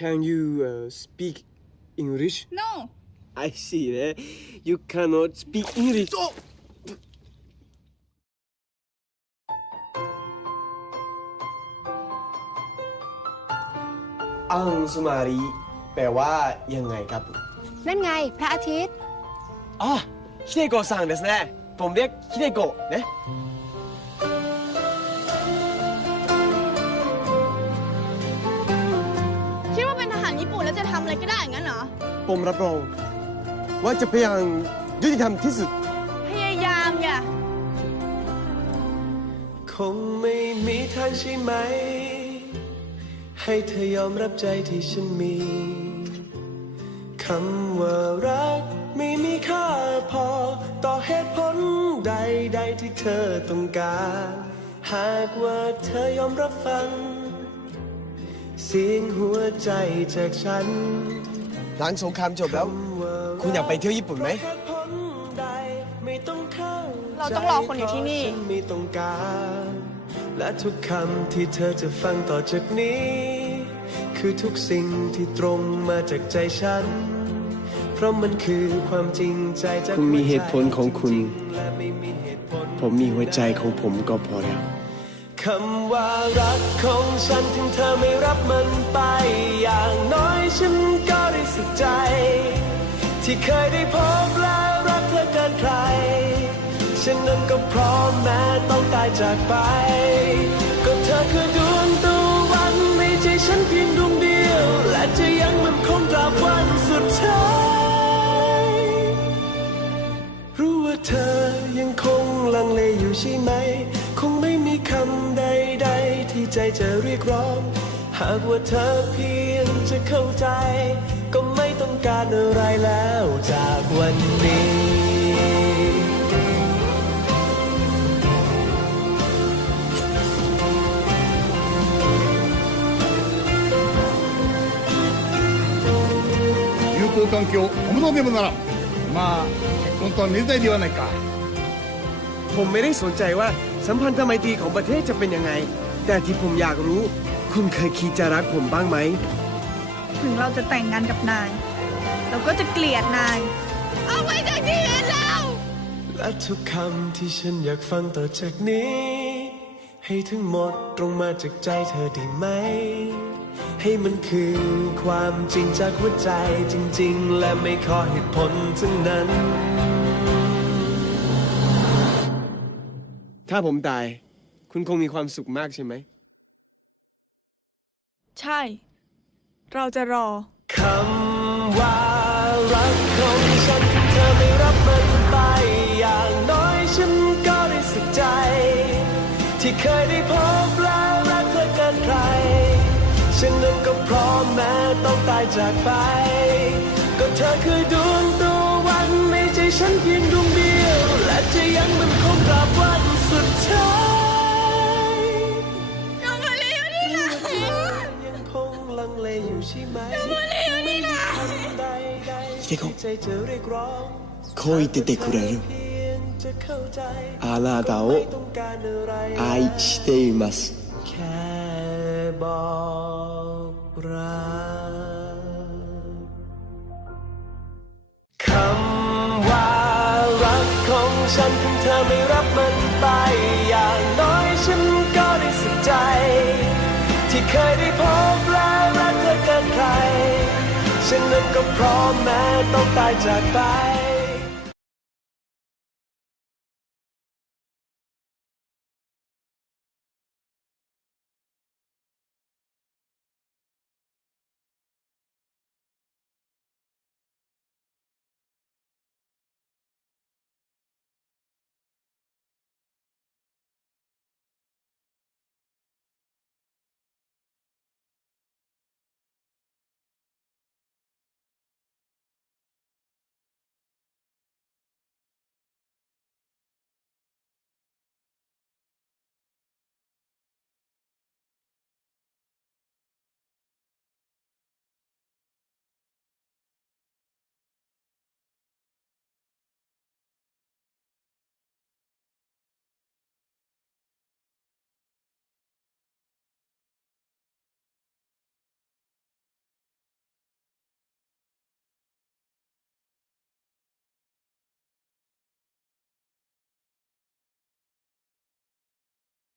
Can you uh, speak English? no I see that you cannot speak English. Oh! อังสุมารีแปลว่ายังไงครับ นั่นไง พระอาทิตย์ อ่ะฮิเดโกะสั่งですねผมเรียกฮิเดโกะนะ ผมรับรอง ว่าจะพยายามยุติธรรมที่สุด พยายามอย่าคงไม่มีทางใช่ไหม ให้เธอยอมรับใจที่ฉันมีคำว่ารักไม่มีค่าพอ ต่อเหตุผลใดๆที่เธอต้องการ หากว่าเธอยอมรับฟัง เสียงหัวใจจากฉัน หลังสงครามจบแล้ว คุณอยากไปเที่ยวญี่ปุ่นไหมเพราะเหตุผลใดไม่ต้องเข้าใจเราต้องรอคนอยู่ที่นี่เพราะฉัไม่ต้องการและทุกคำที่เธอจะฟังต่อจากนี้ คือทุกสิ่งที่ตรงมาจากใจฉัน เพราะมันคือความจริงใจจากคุณมีหัวใจเหตุผลของคุณจริๆและไม่มีเหตุผลผมมีหัวใจของผมก็พอแล้ว คำว่ารักของฉันถึงเธอไม่รับมันไป อย่างน้อยฉันก็ได้สุขใจ ที่เคยได้พบและรักเธอเกินใคร ฉันนั้นก็พร้อมแม้ต้องตายจากไป ก็เธอคือดวงตะวันในใจฉันเพียงดวงเดียว และจะยังมันคงตราบวันสุดท้าย รู้ว่าเธอยังคงลังเลอยู่ใช่ไหม งไม่มีคำใดๆ ที่ใจจะเรียกร้อง หากว่าเธอเพียงจะเข้าใจ ก็ไม่ต้องการอะไรแล้วจากวันนี้ 友好環境お求めもならんまあ結婚とは熱愛ではないか ผมไม่ได้สนใจว่า สัมพันธไมตรีของประเทศจะเป็นยังไง แต่ที่ผมอยากรู้ คุณเคยคิดจะรักผมบ้างไหม ถึงเราจะแต่งงานกับนาย เราก็จะเกลียดนาย เอาไปจากชีวิตเราและทุกคำที่ฉันอยากฟังต่อจากนี้ ให้ทั้งหมดตรงมาจากใจเธอได้ไหม ให้มันคือความจริงจากหัวใจจริง ๆ และไม่ขอเหตุผลทั้งนั้น ถ้าผมตาย คุณคงมีความสุขมากใช่ไหม ใช่ เราจะรอ คำว่ารักของฉันถึงเธอไม่รับมันไป อย่างน้อยฉันก็ได้สุขใจ ที่เคยได้พบและรักเธอเกินใคร ฉันนั้นก็พร้อมแม้ต้องตายจากไป ก็เธอคือดวงตะวันในใจฉันเพียงดวงเดียว และจะยังมันคงตราบวัน สุดท้าย ยังมาเลี้ยวนี่นะ ยังคงลังเลอยู่ใช่ไหมไม่มีคำใดๆที่ใจจะเรียกร้อง 恋っててくれる เพียงจะเข้าใจ あなたを ไม่ต้องการอะไร 愛しています ของฉันถึงเธอไม่รับมันไป อย่างน้อยฉันก็ได้สุขใจ ที่เคยได้พบและรักเธอเกินใคร ฉันนั้นก็พร้อมแม้ต้องตายจากไป